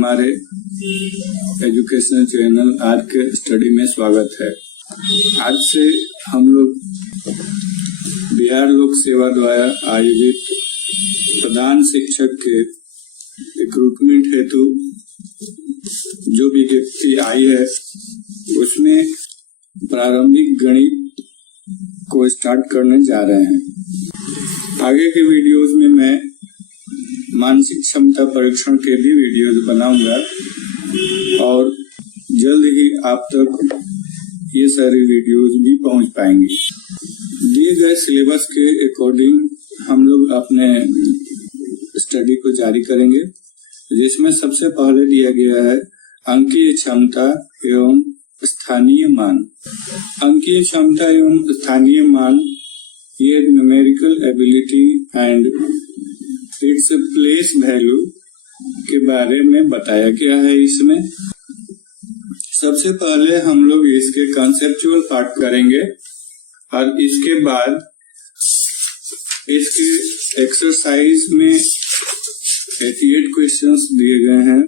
हमारे educational channel आज के स्टडी में स्वागत है। आज से हम लोग बिहार लोक सेवा द्वारा आयोजित प्रधान शिक्षक के रिक्रूटमेंट हेतु जो विज्ञप्ति आई है उसमें प्रारंभिक गणित को स्टार्ट करने जा रहे हैं। आगे के वीडियोस में मैं मानसिक क्षमता परीक्षण के भी वीडियोस बनाऊंगा और जल्द ही आप तक ये सारी वीडियोस भी पहुंच पाएंगे। दिए गए सिलेबस के अकॉर्डिंग हम लोग अपने स्टडी को जारी करेंगे, जिसमें सबसे पहले दिया गया है अंकीय क्षमता एवं स्थानीय मान। अंकीय क्षमता एवं स्थानीय मान ये numerical ability and its place value के बारे में बताया गया है। इसमें सबसे पहले हम लोग इसके कॉन्सेप्चुअल पार्ट करेंगे और इसके बाद इसके एक्सरसाइज में 88 क्वेश्चंस दिए गए हैं,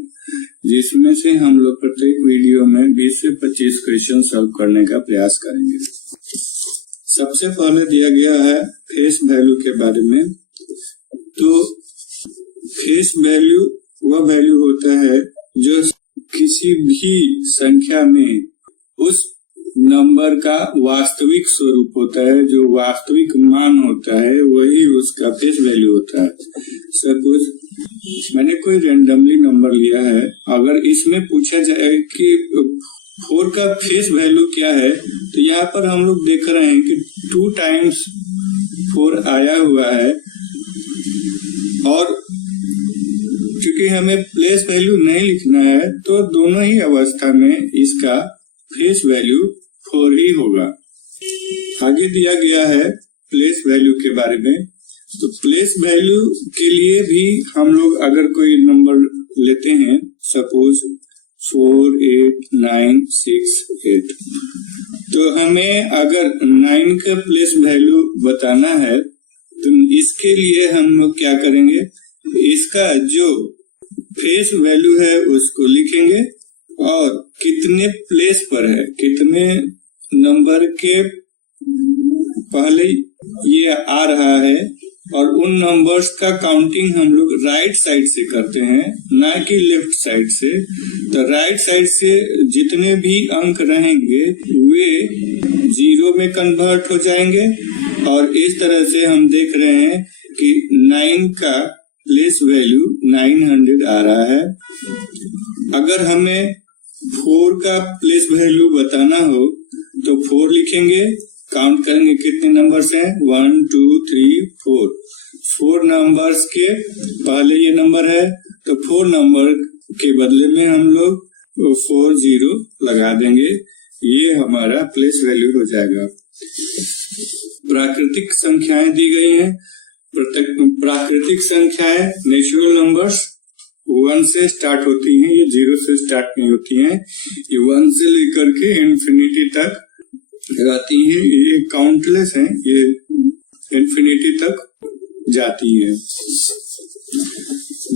जिसमें से हम लोग प्रत्येक वीडियो में 20 से 25 क्वेश्चन सॉल्व करने का प्रयास करेंगे। सबसे पहले दिया गया है फेस वैल्यू के बारे में। तो फेस वैल्यू वह वैल्यू होता है जो किसी भी संख्या में उस नंबर का वास्तविक स्वरूप होता है, जो वास्तविक मान होता है वही उसका फेस वैल्यू होता है। सपोज मैंने कोई रैंडमली नंबर लिया है, अगर इसमें पूछा जाए कि 4 का फेस वैल्यू क्या है, तो यहाँ पर हम लोग देख रहे हैं कि 2 टाइम्स 4 आया हुआ है और क्योंकि हमें प्लेस वैल्यू नहीं लिखना है तो दोनों ही अवस्था में इसका फेस वैल्यू 4 ही होगा। आगे दिया गया है प्लेस वैल्यू के बारे में। तो प्लेस वैल्यू के लिए भी हम लोग अगर कोई नंबर लेते हैं, सपोज 4, 8, 9, 6, 8, तो हमें अगर 9 का प्लेस वैल्यू बताना है तो इसके लिए हम लोग क्या करेंगे, इसका जो फेस वैल्यू है उसको लिखेंगे और कितने प्लेस पर है, कितने नंबर के पहले ये आ रहा है, और उन नंबर्स का काउंटिंग हम लोग राइट साइड से करते हैं, ना कि लेफ्ट साइड से। तो राइट साइड से जितने भी अंक रहेंगे वे 0 में कन्वर्ट हो जाएंगे और इस तरह से हम देख रहे हैं कि 9 का प्लेस वैल्यू 900 आ रहा है। अगर हमें 4 का प्लेस वैल्यू बताना हो तो 4 लिखेंगे, काउंट करेंगे कितने नंबर्स हैं, 1, 2, 3, 4। 4 नंबर्स के पहले ये नंबर है तो 4 नंबर के बदले में हम लोग 4 0 लगा देंगे, ये हमारा प्लेस वैल्यू हो जाएगा। प्राकृतिक संख्याएं दी गई हैं। प्राकृतिक संख्याएं नेचुरल नंबर्स 1 से स्टार्ट होती हैं, ये 0 से स्टार्ट नहीं होती हैं, ये 1 से लेकर के इन्फिनिटी तक रहती हैं, ये काउंटलेस हैं, ये इन्फिनिटी तक जाती है।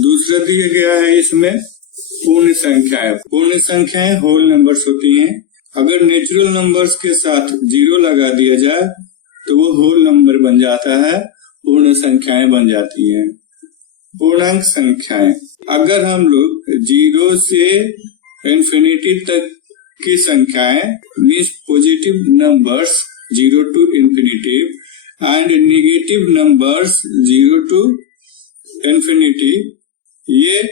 दूसरा दिया गया है इसमें पूर्ण संख्याएं। पूर्ण संख्याएं होल नंबर्स होती हैं। अगर नेचुरल नंबर्स के साथ 0 लगा दिया जाए तो वो होल नंबर बन जाता है, पूर्ण संख्याएं बन जाती हैं। पूर्णांक संख्याएं, अगर हम लोग 0 से इन्फिनिटी तक की संख्याएं means positive numbers 0 to infinity and negative numbers 0 to infinity, ये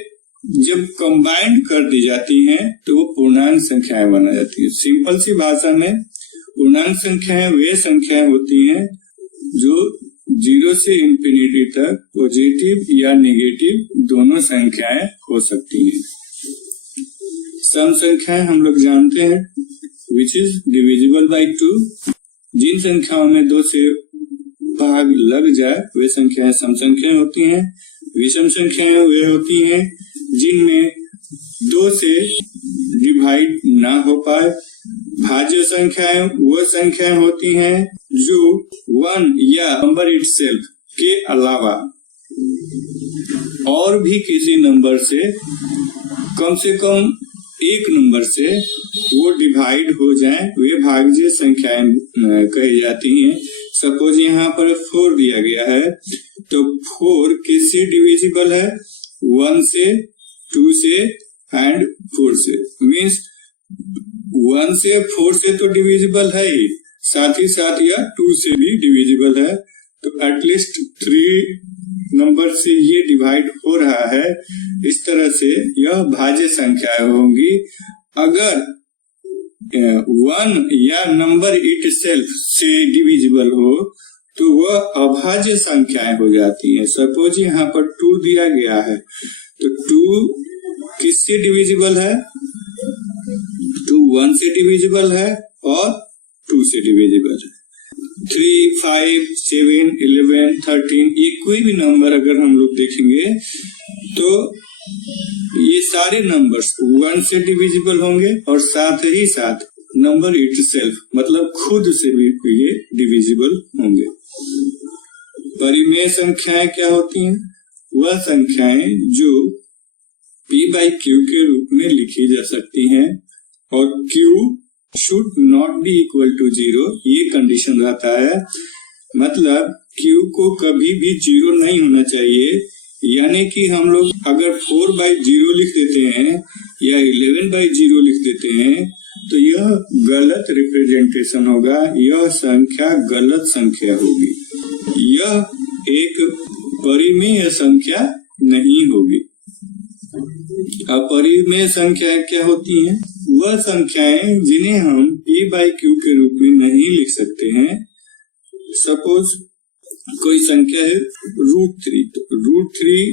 जब कंबाइंड कर दी जाती हैं तो वो पूर्णांक संख्याएं बना जाती है। सिंपल सी भाषा में पूर्णांक संख्याएं वे संख्याएं होती हैं जो 0 से इन्फिनिटी तक पॉजिटिव या नेगेटिव दोनों संख्याएं हो सकती हैं। सम संख्याएं हम लोग जानते हैं विच इज डिविजिबल बाय 2। जिन संख्याओं में 2 से भाग लग जाए वे संख्याएं सम संख्याएं होती हैं। विषम संख्याएं वे होती हैं जिनमें 2 से डिवाइड ना हो पाए। भाज्य संख्याएं वो संख्याएं होती हैं जो 1 या नंबर इटसेल्फ के अलावा और भी किसी नंबर से कम से कम एक नंबर से वो डिवाइड हो जाए, वे भाज्य संख्याएं कही जाती हैं। सपोज यहाँ पर 4 दिया गया है, तो 4 किससे डिविजिबल है? 1 से, 2 से एंड 4 से। मीन्स 1 से 4 से तो डिविजिबल है ही, साथ ही साथ यह 2 से भी डिविजिबल है। तो एटलीस्ट 3 नंबर से ये डिवाइड हो रहा है। इस तरह से यह भाज्य संख्याएं होंगी। अगर 1 या नंबर इट सेल्फ से डिविजिबल हो तो वह अभाज्य संख्याएं हो जाती हैं। सपोज यहाँ पर 2 दिया गया है, तो 2 किससे डिविजिबल है? 2 1 से डिविजिबल है और 2 से डिविजिबल है। 3, 5, 7, 11, 13 ये कोई भी नंबर अगर हम लोग देखेंगे तो ये सारे नंबर्स 1 से डिविजिबल होंगे और साथ ही साथ नंबर इट सेल्फ मतलब खुद से भी ये डिविजिबल होंगे। परिमेय संख्याएं क्या होती हैं? वह संख्याएं जो p/q के रूप में लिखी जा सकती हैं और q should not be equal to 0, ये कंडीशन रहता है। मतलब q को कभी भी 0 नहीं होना चाहिए। यानी कि हम लोग अगर 4/0 लिख देते हैं या 11/0 लिख देते हैं तो यह गलत रिप्रेजेंटेशन होगा, यह संख्या गलत संख्या होगी, यह एक परिमेय संख्या नहीं होगी। अपरिमेय संख्याएं क्या होती हैं? वह संख्याएं जिन्हें हम p/q के रूप में नहीं लिख सकते हैं। सपोज कोई संख्या है √3, तो √3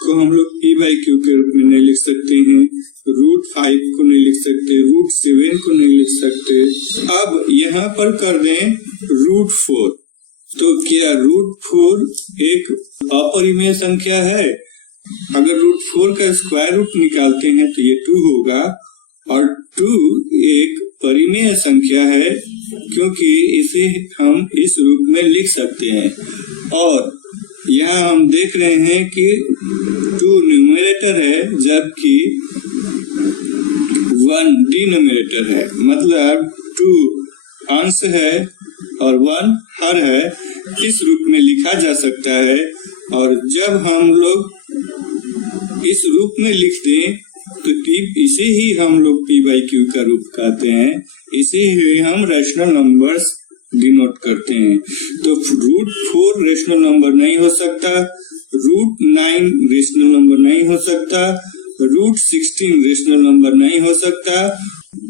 को हम लोग p/q के रूप में नहीं लिख सकते हैं, √5 को नहीं लिख सकते, √7 को नहीं लिख सकते। अब यहाँ पर कर दें √4, तो क्या √4 एक अपरिमेय संख्या है? अगर √4 का स्क्वायर रूट निकालते हैं तो ये 2 होगा और 2 एक परिमेय संख्या है क्योंकि इसे हम इस रूप में लिख सकते हैं। और यहाँ हम देख रहे हैं कि 2 न्यूमरेटर है जबकि 1 डिनोमिनेटर है। मतलब 2 अंश है और 1 हर है, इस रूप में लिखा जा सकता है। और जब हम लोग इस रूप में लिख दें तो इसे ही हम लोग p/q का रूप कहते हैं, इसे ही हम रैशनल नंबर्स डिनोट करते हैं। तो √4 रैशनल नंबर नहीं हो सकता, √9 रैशनल नंबर नहीं हो सकता, √16 रैशनल नंबर नहीं हो सकता।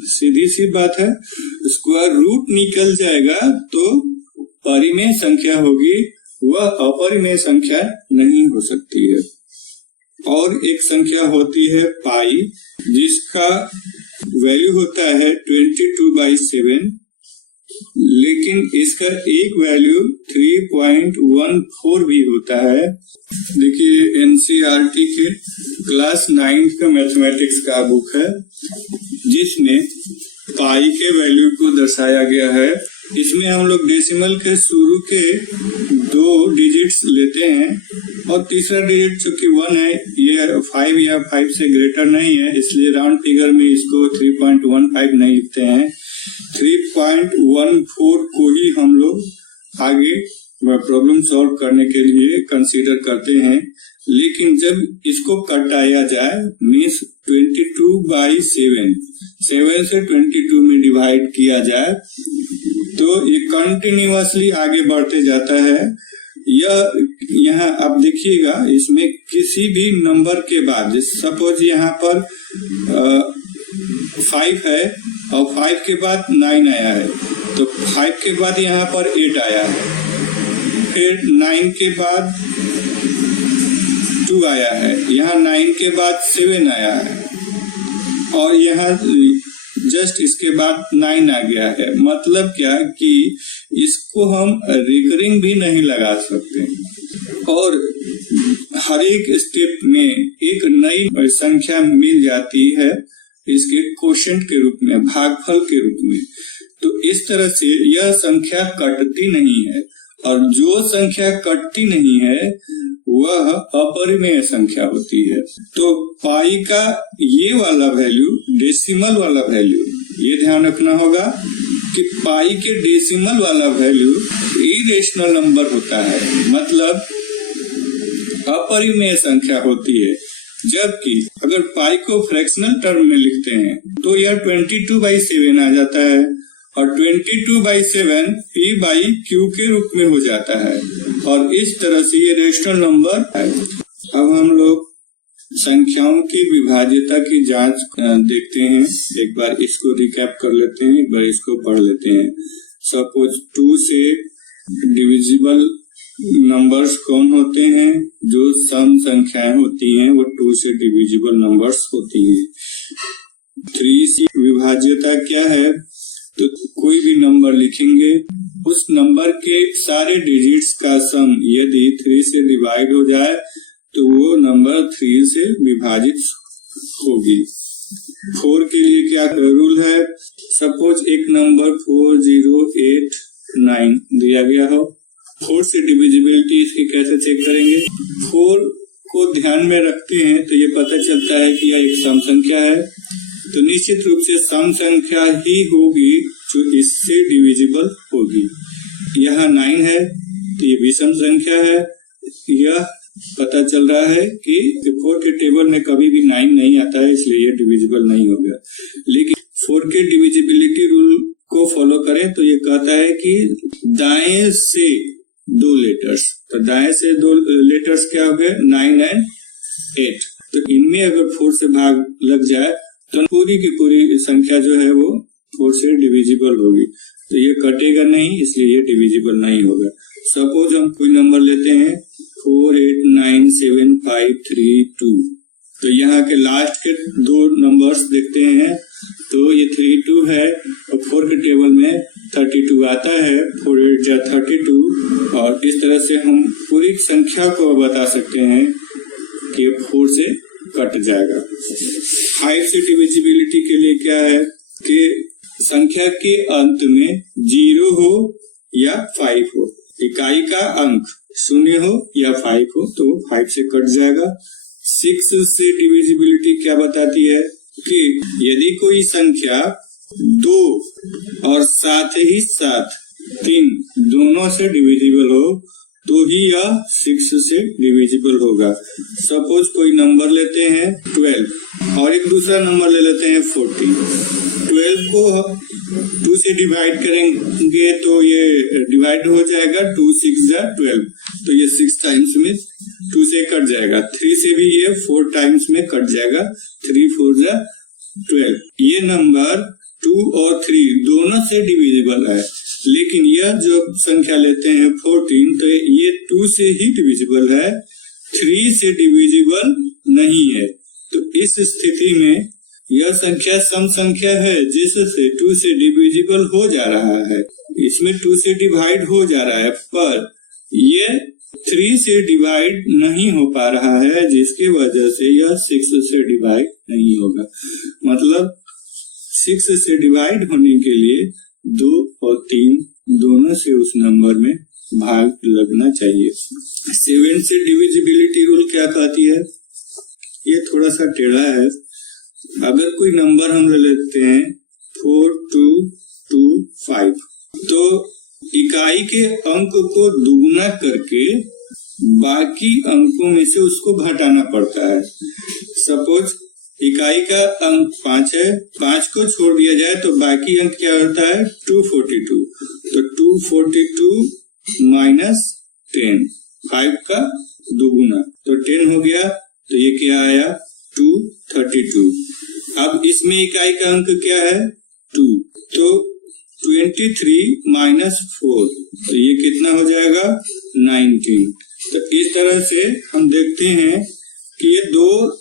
सीधी सी बात है, स्क्वायर रूट निकल जाएगा तो परिमेय संख्या होगी, वह अपरिमेय संख्या नहीं हो सकती है। और एक संख्या होती है पाई, जिसका वैल्यू होता है 22/7, लेकिन इसका एक वैल्यू 3.14 भी होता है। देखिए NCERT के क्लास 9 का मैथमेटिक्स का बुक है जिसमें पाई के वैल्यू को दर्शाया गया है। इसमें हम लोग डेसिमल के शुरू के 2 डिजिट्स लेते हैं और तीसरा डिजिट चूंकि 1 है, ये 5 या 5 से ग्रेटर नहीं है, इसलिए राउंड फिगर में इसको 3.15 नहीं लिखते हैं। 3.14 को ही हम लोग आगे प्रॉब्लम सॉल्व करने के लिए कंसीडर करते हैं। लेकिन जब इसको कटाया जाए मीन्स 22/7, 7 से 22 में डिवाइड किया जाए तो ये कंटिन्यूअसली आगे बढ़ते जाता है। यह यहाँ आप देखिएगा, इसमें किसी भी नंबर के बाद, सपोज यहाँ पर 5 है और 5 के बाद 9 आया है, तो 5 के बाद यहाँ पर 8 आया है, फिर 9 के बाद 2 आया है, यहाँ 9 के बाद 7 आया है और यहाँ जस्ट इसके बाद 9 आ गया है। मतलब क्या कि इसको हम रिकरिंग भी नहीं लगा सकते और हर एक स्टेप में एक नई संख्या मिल जाती है इसके कोशेंट के रूप में, भागफल के रूप में। तो इस तरह से यह संख्या कटती नहीं है और जो संख्या कटती नहीं है वह अपरिमेय संख्या होती है। तो पाई का ये वाला वैल्यू, डेसिमल वाला वैल्यू, ये ध्यान रखना होगा कि पाई के डेसिमल वाला वैल्यू इरेशनल नंबर होता है, मतलब अपरिमेय संख्या होती है। जबकि अगर पाई को फ्रैक्शनल टर्म में लिखते हैं तो यह 22/7 आ जाता है और 22/7 P बाई Q के रूप में हो जाता है और इस तरह से ये रेशनल नंबर है। अब हम लोग संख्याओं की विभाज्यता की जांच देखते हैं। एक बार इसको रिकैप कर लेते हैं, एक बार इसको पढ़ लेते हैं। सपोज 2 से डिविजिबल नंबर्स कौन होते हैं? जो सम संख्याएं होती हैं वो 2 से डिविजिबल नंबर्स होती हैं। 3 से विभाज्यता क्या है? तो कोई भी नंबर लिखेंगे, उस नंबर के सारे डिजिट्स का सम यदि 3 से डिवाइड हो जाए तो वो नंबर 3 से विभाजित होगी। 4 के लिए क्या रूल है? सपोज एक नंबर 4089 दिया गया हो, 4 से डिविजिबिलिटी इसकी कैसे चेक करेंगे? 4 को ध्यान में रखते हैं तो ये पता चलता है कि यह एक सम संख्या है, तो निश्चित रूप से सम संख्या ही होगी जो इससे डिविजिबल होगी। यहाँ 9 है तो ये विषम संख्या है। यह पता चल रहा है कि 4 के टेबल में कभी भी 9 नहीं आता है, इसलिए ये डिविजिबल नहीं होगा। लेकिन 4 के डिविजिबिलिटी रूल को फॉलो करें तो ये कहता है कि दाएं से 2 लेटर्स, तो दाएं से 2 लेटर्स क्या हो गए? 9 एंड 8। तो इनमें अगर 4 से भाग लग जाए तो पूरी की पूरी संख्या जो है वो 4 से डिविजिबल होगी, तो ये कटेगा नहीं, इसलिए ये डिविजिबल नहीं होगा। सपोज हम कोई नंबर लेते हैं 489753 तो यहाँ के लास्ट के 2 नंबर्स देखते हैं तो ये 32 है और 4 के टेबल में 32 आता है, 4 8 जा 32 और इस तरह से हम पूरी संख्या को बता सकते हैं कि 4 से कट जाएगा। 5 से डिविजिबिलिटी के लिए क्या है कि संख्या के अंत में 0 हो या 5 हो, इकाई का अंक 0 हो या 5 हो तो 5 से कट जाएगा। 6 से डिविजिबिलिटी क्या बताती है कि यदि कोई संख्या 2 और साथ ही साथ 3 दोनों से डिविजिबल हो तो ही यह 6 से डिविजिबल होगा। सपोज कोई नंबर लेते हैं 12 और एक दूसरा नंबर ले लेते हैं 14। 12 को 2 से डिवाइड करेंगे तो ये डिवाइड हो जाएगा, 2 6 जा 12, तो ये 6 टाइम्स में 2 से कट जाएगा। 3 से भी ये 4 टाइम्स में कट जाएगा, 3 4 जा 12। ये नंबर 2 और 3 दोनों से डिविजिबल है, लेकिन यह जो संख्या लेते हैं 14 तो ये 2 से ही डिविजिबल है, 3 से डिविजिबल नहीं है। तो इस स्थिति में यह संख्या सम संख्या है जिससे 2 से डिविजिबल हो जा रहा है, इसमें 2 से डिवाइड हो जा रहा है, पर ये 3 से डिवाइड नहीं हो पा रहा है, जिसके वजह से यह 6 से डिवाइड नहीं होगा। मतलब 6 से डिवाइड होने के लिए 2 और 3 दोनों से उस नंबर में भाग लगना चाहिए। 7 से डिविजिबिलिटी रूल क्या कहती है? ये थोड़ा सा टेढ़ा है। अगर कोई नंबर हम ले लेते हैं 4225 तो इकाई के अंक को दुगुना करके बाकी अंकों में से उसको घटाना पड़ता है। सपोज इकाई का अंक 5 है, 5 को छोड़ दिया जाए तो बाकी अंक क्या होता है? 242, तो 242 माइनस 10, 5 का दुगुना तो 10 हो गया, तो ये क्या आया? 232। अब इसमें इकाई का अंक क्या है? 2, तो 23 माइनस 4, तो ये कितना हो जाएगा? 19। तो इस तरह से हम देखते हैं कि ये 2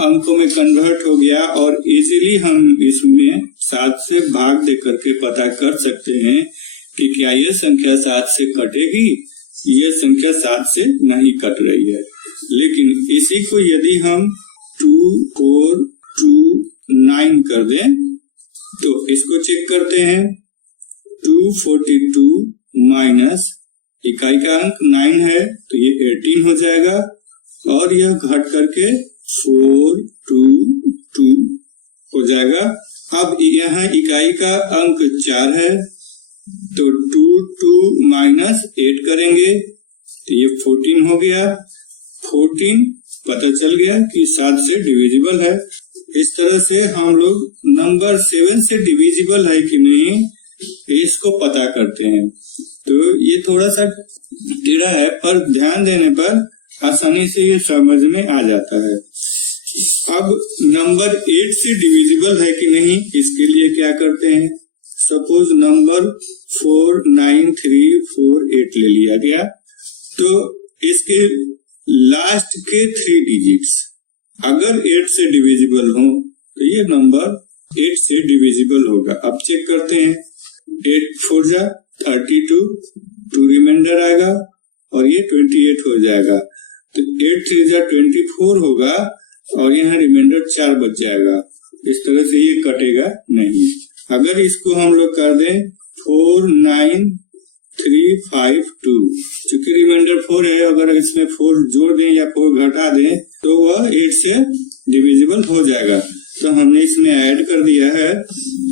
अंकों में कन्वर्ट हो गया और इजीली हम इसमें 7 से भाग दे करके पता कर सकते हैं कि क्या ये संख्या 7 से कटेगी? ये संख्या 7 से नहीं कट रही है। लेकिन इसी को यदि हम 2 4 2 9 कर दें तो इसको चेक करते हैं। 242 माइनस इकाई का अंक 9 है तो ये 18 हो जाएगा और यह घट करके 4, 2, 2 हो जाएगा। अब यहाँ इकाई का अंक 4 है तो 2, 2 माइनस 8 करेंगे तो ये 14 हो गया। 14 पता चल गया कि 7 से डिविजिबल है। इस तरह से हम लोग नंबर 7 से डिविजिबल है कि नहीं इसको पता करते हैं। तो ये थोड़ा सा टेढ़ा है पर ध्यान देने पर आसानी से ये समझ में आ जाता है। अब नंबर 8 से डिविजिबल है कि नहीं इसके लिए क्या करते हैं, सपोज नंबर 4, 9, 3, 4, 8 ले लिया गया तो इसके लास्ट के 3 डिजिट्स अगर 8 से डिविजिबल हो तो ये नंबर 8 से डिविजिबल होगा। अब चेक करते हैं, 8 4 जा 32, 2 रिमाइंडर आएगा और ये 28 हो जाएगा तो 8 3 जा 24 होगा और यहाँ रिमाइंडर 4 बच जाएगा। इस तरह से ये कटेगा नहीं। अगर इसको हम लोग कर दें 4, 9, 3, 5, 2, चूंकि रिमाइंडर 4 है अगर इसमें 4 जोड़ दें या 4 घटा दें तो वह 8 से डिविजिबल हो जाएगा। तो हमने इसमें ऐड कर दिया है।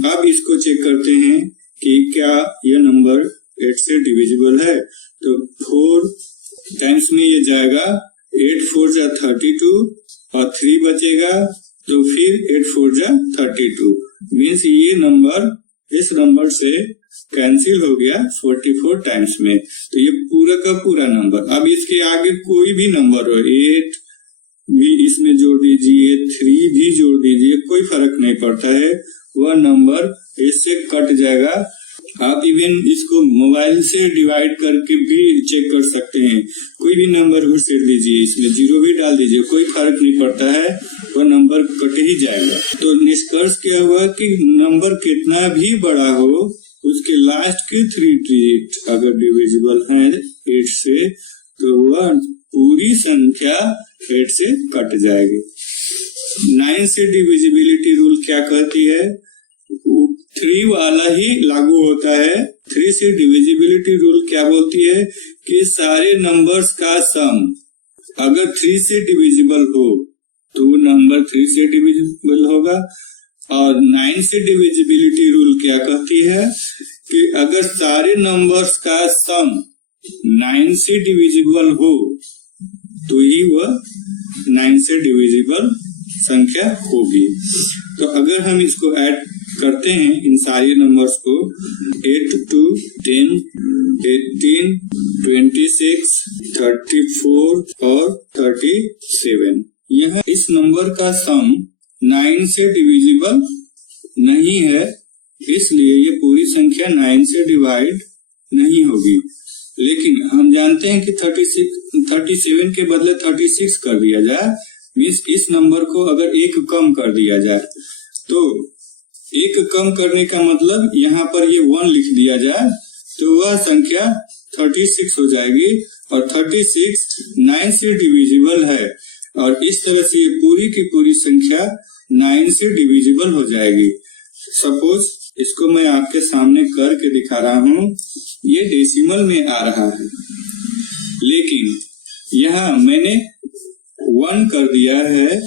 अब इसको चेक करते हैं कि क्या यह नंबर 8 से डिविजिबल है। तो 4 टाइम्स में ये जाएगा, 8 4 जा 32 और 3 बचेगा तो फिर 8 4 जा 32 मीन्स ये नंबर इस नंबर से कैंसिल हो गया 44 टाइम्स में। तो ये पूरा का पूरा नंबर। अब इसके आगे कोई भी नंबर हो, 8 भी इसमें जोड़ दीजिए, 3 भी जोड़ दीजिए, कोई फर्क नहीं पड़ता है, वह नंबर इससे कट जाएगा। आप इवन इसको मोबाइल से डिवाइड करके भी चेक कर सकते हैं। कोई भी नंबर घुसेड़ दीजिए, इसमें 0 भी डाल दीजिए, कोई फर्क नहीं पड़ता है, वह नंबर कट ही जाएगा। तो निष्कर्ष क्या हुआ कि नंबर कितना भी बड़ा हो उसके लास्ट के 3 डिजिट अगर डिविजिबल है 8 से तो वह पूरी संख्या 8 से कट जाएगी। 9 से डिविजिबिलिटी रूल क्या कहती है, 3 वाला ही लागू होता है। 3 से डिविजिबिलिटी रूल क्या बोलती है कि सारे नंबर्स का सम अगर 3 से डिविजिबल हो तो नंबर 3 से डिविजिबल होगा। और 9 से डिविजिबिलिटी रूल क्या कहती है कि अगर सारे नंबर्स का सम 9 से डिविजिबल हो तो ही वह 9 से डिविजिबल संख्या होगी। तो अगर हम इसको ऐड करते हैं इन सारे नंबर्स को, 8 2 10 18 26 34 और 37, यह इस नंबर का सम 9 से डिविजिबल नहीं है, इसलिए ये पूरी संख्या 9 से डिवाइड नहीं होगी। लेकिन हम जानते हैं कि 37 के बदले 36 कर दिया जाए, मीन्स इस नंबर को अगर एक कम कर दिया जाए तो एक कम करने का मतलब यहाँ पर ये 1 लिख दिया जाए तो वह संख्या 36 हो जाएगी और 36 9 से डिविजिबल है और इस तरह से ये पूरी की पूरी संख्या 9 से डिविजिबल हो जाएगी। सपोज इसको मैं आपके सामने करके दिखा रहा हूँ, ये डेसिमल में आ रहा है लेकिन यहाँ मैंने 1 कर दिया है।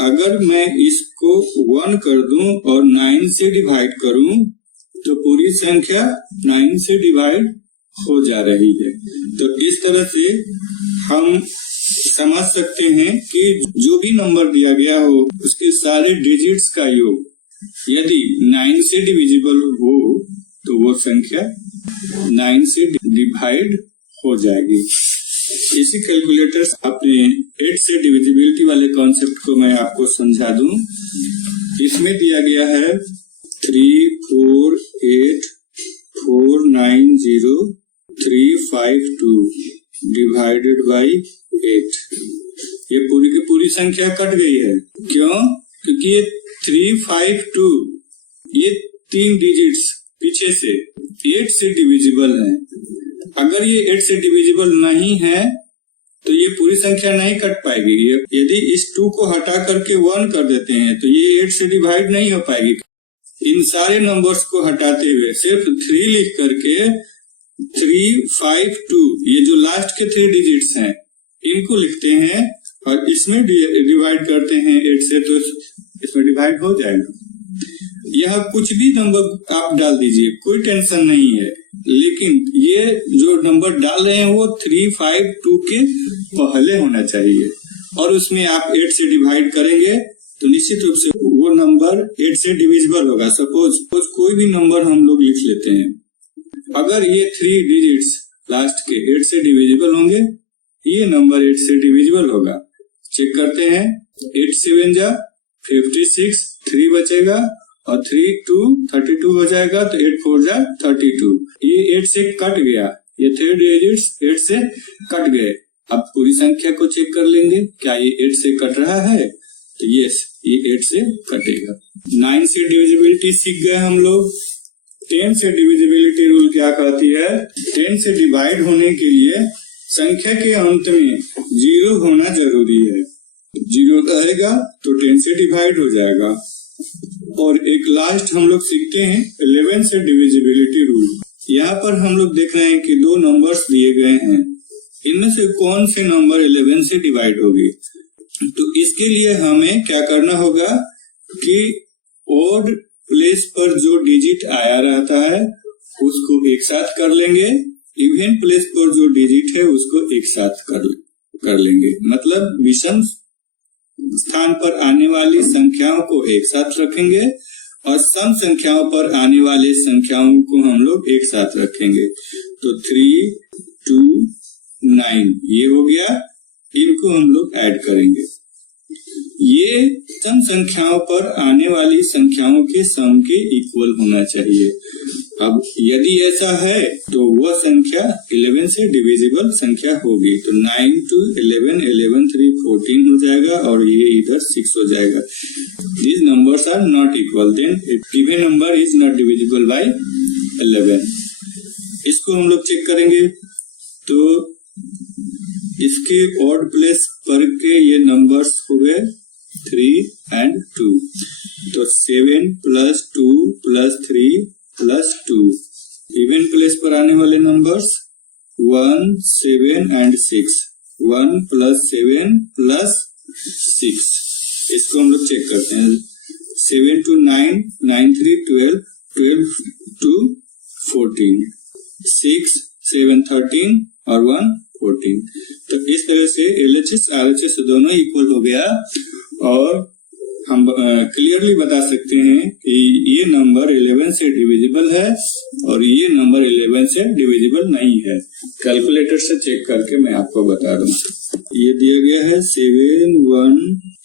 अगर मैं इसको 1 कर दूं और 9 से डिवाइड करूं तो पूरी संख्या 9 से डिवाइड हो जा रही है। तो इस तरह से हम समझ सकते हैं कि जो भी नंबर दिया गया हो उसके सारे डिजिट्स का योग यदि 9 से डिविजिबल हो तो वो संख्या 9 से डिवाइड हो जाएगी। इसी कैलकुलेटर्स अपने 8 से डिविजिबिलिटी वाले कॉन्सेप्ट को मैं आपको समझा दूं। इसमें दिया गया है 3 4 8 4 9 0 3 5 2 डिवाइडेड बाई 8। ये पूरी की पूरी संख्या कट गई है। क्यों? क्योंकि ये 3 5 2 ये 3 डिजिट्स पीछे से 8 से डिविजिबल है। अगर ये 8 से डिविजिबल नहीं है तो ये पूरी संख्या नहीं कट पाएगी। यदि इस 2 को हटा करके 1 कर देते हैं तो ये 8 से डिवाइड नहीं हो पाएगी। इन सारे नंबर्स को हटाते हुए सिर्फ 3 लिख करके 352, ये जो लास्ट के 3 डिजिट्स हैं इनको लिखते हैं और इसमें डिवाइड करते हैं 8 से, तो इसमें डिवाइड हो जाएगा। यह कुछ भी नंबर आप डाल दीजिए, कोई टेंशन नहीं है, लेकिन ये जो नंबर डाल रहे हैं वो 352 के पहले होना चाहिए और उसमें आप 8 से डिवाइड करेंगे तो निश्चित रूप से वो नंबर 8 से डिविजिबल होगा। सपोज कोई भी नंबर हम लोग लिख लेते हैं, अगर ये 3 डिजिट्स लास्ट के 8 से डिविजिबल होंगे, ये नंबर 8 से डिविजिबल होगा। चेक करते हैं, 8 7 जा 56, 3 बचेगा और 3 2 32 हो जाएगा, तो 8 4 जा 32। ये 8 से कट गया, ये 3 डिजिट्स 8 से कट गए। अब पूरी संख्या को चेक कर लेंगे, क्या ये 8 से कट रहा है? तो यस, ये 8 से कटेगा। 9 से डिविजिबिलिटी सीख गए हम लोग। 10 से डिविजिबिलिटी रूल क्या कहती है? 10 से डिवाइड होने के लिए संख्या के अंत में 0 होना जरूरी है। 0 रहेगा तो 10 से डिवाइड हो जाएगा। और एक लास्ट हम लोग सीखते हैं 11 से डिविजिबिलिटी रूल। यहाँ पर हम लोग देख रहे हैं कि 2 नंबर्स दिए गए हैं, इनमें से कौन से नंबर 11 से डिवाइड होगी। तो इसके लिए हमें क्या करना होगा कि ऑड प्लेस पर जो डिजिट आया रहता है उसको एक साथ कर लेंगे, इवन प्लेस पर जो डिजिट है उसको एक साथ कर लेंगे। मतलब विषम स्थान पर आने वाली संख्याओं को एक साथ रखेंगे और सम संख्याओं पर आने वाली संख्याओं को हम लोग एक साथ रखेंगे। तो 3 2 9 ये हो गया, इनको हम लोग ऐड करेंगे। ये सम संख्याओं पर आने वाली संख्याओं के सम के इक्वल होना चाहिए। अब यदि ऐसा है तो वह संख्या 11 से डिविजिबल संख्या होगी। तो 9 2 11 11 3 14 हो जाएगा और ये इधर 6 हो जाएगा। These numbers are not equal, then a given number is not divisible by 11। इसको हम लोग चेक करेंगे तो इसके ऑड प्लेस पर के ये नंबर्स हुए 3 और 2। तो 7 + 2 + 3 + 2। इवन प्लेस पर आने वाले नंबर्स 1 7 और 6। 1 + 7 + 6। इसको हम लोग चेक करते हैं। 7 2 9 9 3 12 12 2 14 6 7 13 और 1 14। तो इस तरह से LHS RHS दोनों इक्वल हो गया और हम क्लियरली बता सकते हैं कि ये नंबर 11 से डिविजिबल है और ये नंबर 11 से डिविजिबल नहीं है। कैलकुलेटर से चेक करके मैं आपको बता दूं। ये दिया गया है 7 1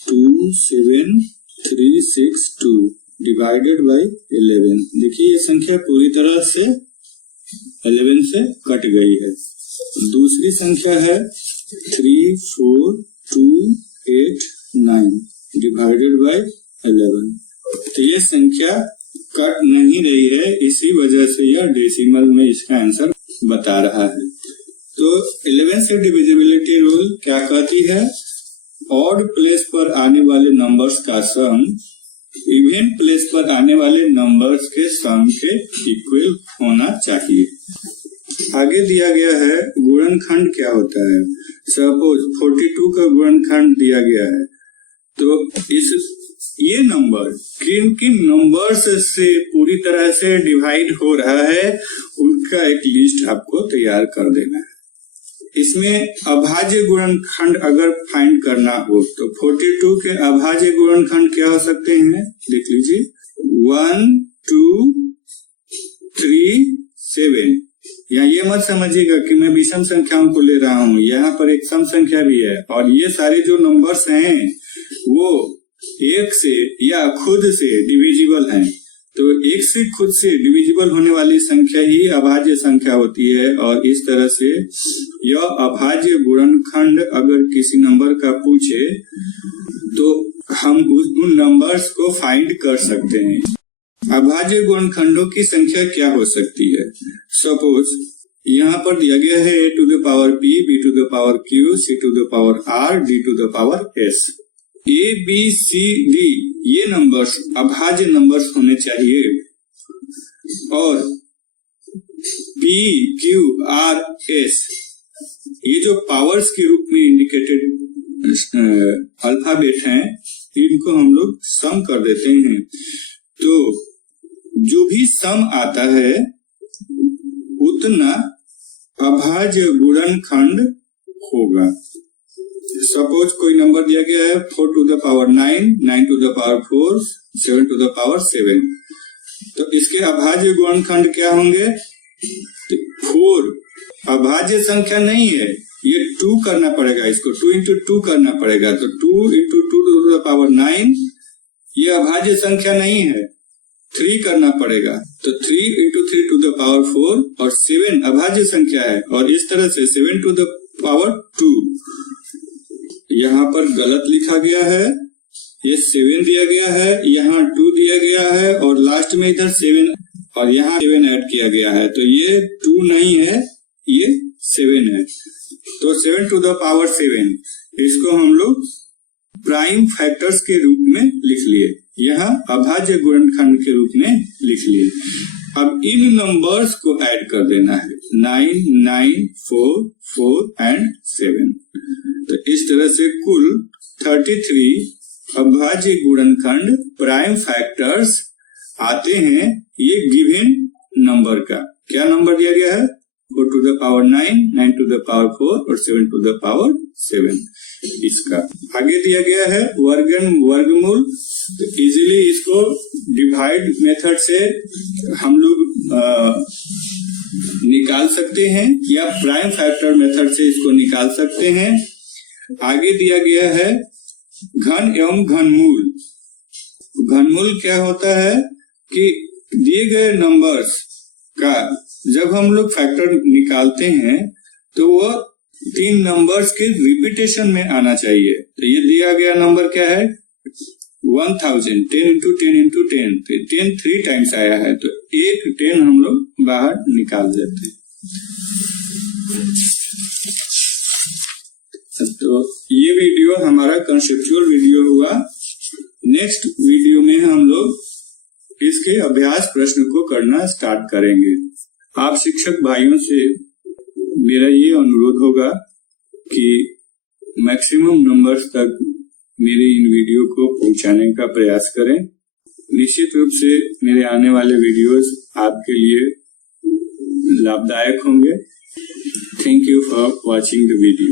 2 7 3 6 2 डिवाइडेड बाय 11। देखिए ये संख्या पूरी तरह से 11 से कट गई है। दूसरी संख्या है 3 4 2 8 9 डिवाइडेड बाय 11। तो ये संख्या कट नहीं रही है, इसी वजह से यह डेसिमल में इसका आंसर बता रहा है। तो 11 से डिविजिबिलिटी रूल क्या कहती है? ऑड प्लेस पर आने वाले नंबर्स का सम इवन प्लेस पर आने वाले नंबर्स के सम के इक्वल होना चाहिए। आगे दिया गया है गुणनखंड क्या होता है। सपोज 42 का गुणनखंड दिया गया है, तो ये नंबर किन किन नंबर्स से पूरी तरह से डिवाइड हो रहा है उनका एक लिस्ट आपको तैयार कर देना है। इसमें अभाज्य गुणनखंड अगर फाइंड करना हो तो 42 के अभाज्य गुणनखंड क्या हो सकते हैं, देख लीजिए। 1 2 3 7। यहाँ ये मत समझिएगा कि मैं विषम संख्याओं को ले रहा हूँ, यहाँ पर एक सम संख्या भी है और ये सारे जो नंबर्स हैं वो एक से या खुद से डिविजिबल हैं। तो एक से खुद से डिविजिबल होने वाली संख्या ही अभाज्य संख्या होती है और इस तरह से यह अभाज्य गुणनखंड अगर किसी नंबर का पूछे तो हम उन नंबर्स को फाइंड कर सकते हैं। अभाज्य गुणनखंडों की संख्या क्या हो सकती है? सपोज यहाँ पर दिया गया है a to the power p, b to the power q, c to the power r, d to the power s। a b c d ये नंबर्स अभाज्य नंबर्स होने चाहिए और p P, Q, R, S, ये जो powers के रूप में इंडिकेटेड अल्फाबेट हैं, इनको हम लोग सम कर देते हैं। तो जो भी सम आता है उतना अभाज्य गुणनखंड होगा। सपोज कोई नंबर दिया गया है 4 to the power 9, 9 to the power 4, 7 to the power 7, तो इसके अभाज्य गुणनखंड क्या होंगे? 4 अभाज्य संख्या नहीं है, ये 2 करना पड़ेगा, इसको 2 into 2 करना पड़ेगा। तो 2 into 2 to the power 9 ये अभाज्य संख्या नहीं है, 3 करना पड़ेगा। तो 3 into 3 to the power 4 और 7 अभाज्य संख्या है, और इस तरह से 7 to the power 2 यहाँ पर गलत लिखा गया है, ये 7 दिया गया है, यहाँ 2 दिया गया है, और लास्ट में इधर 7 और यहाँ 7 ऐड किया गया है। तो ये 2 नहीं है, ये 7 है। तो 7 to the power 7 इसको हम लोग प्राइम फैक्टर्स के रूप में लिख लिए, यहाँ अभाज्य गुणनखंड के रूप में लिख लिए। अब इन नंबर्स को ऐड कर देना है, 9, 9, 4, 4 एंड 7। तो इस तरह से कुल 33 अभाज्य गुणनखंड प्राइम फैक्टर्स आते हैं ये गिवन नंबर का। क्या नंबर दिया गया है? 4 to the power 9, 9 to the power 4 और 7 to the power 7। इसका आगे दिया गया है वर्गमूल। तो इजीली इसको डिवाइड मेथड से हम लोग निकाल सकते हैं, या प्राइम फैक्टर मेथड से इसको निकाल सकते हैं। आगे दिया गया है घन एवं घनमूल। घनमूल क्या होता है कि दिए गए नंबर्स का जब हम लोग फैक्टर निकालते हैं तो वो 3 नंबर्स के रिपीटेशन में आना चाहिए। तो ये दिया गया नंबर क्या है? 1000, 10 into 10 into 10, तो 10 3 टाइम्स आया है, तो एक 10 हम लोग बाहर निकाल देते हैं। तो ये वीडियो हमारा कंसेप्चुअल वीडियो हुआ। नेक्स्ट वीडियो में हम लोग इसके अभ्यास प्रश्न को करना स्टार्ट करेंगे। आप शिक्षक भाइयों से मेरा ये अनुरोध होगा कि मैक्सिमम नंबर्स तक मेरे इन वीडियो को पहुंचाने का प्रयास करें। निश्चित रूप से मेरे आने वाले वीडियोस आपके लिए लाभदायक होंगे। Thank you for watching the video.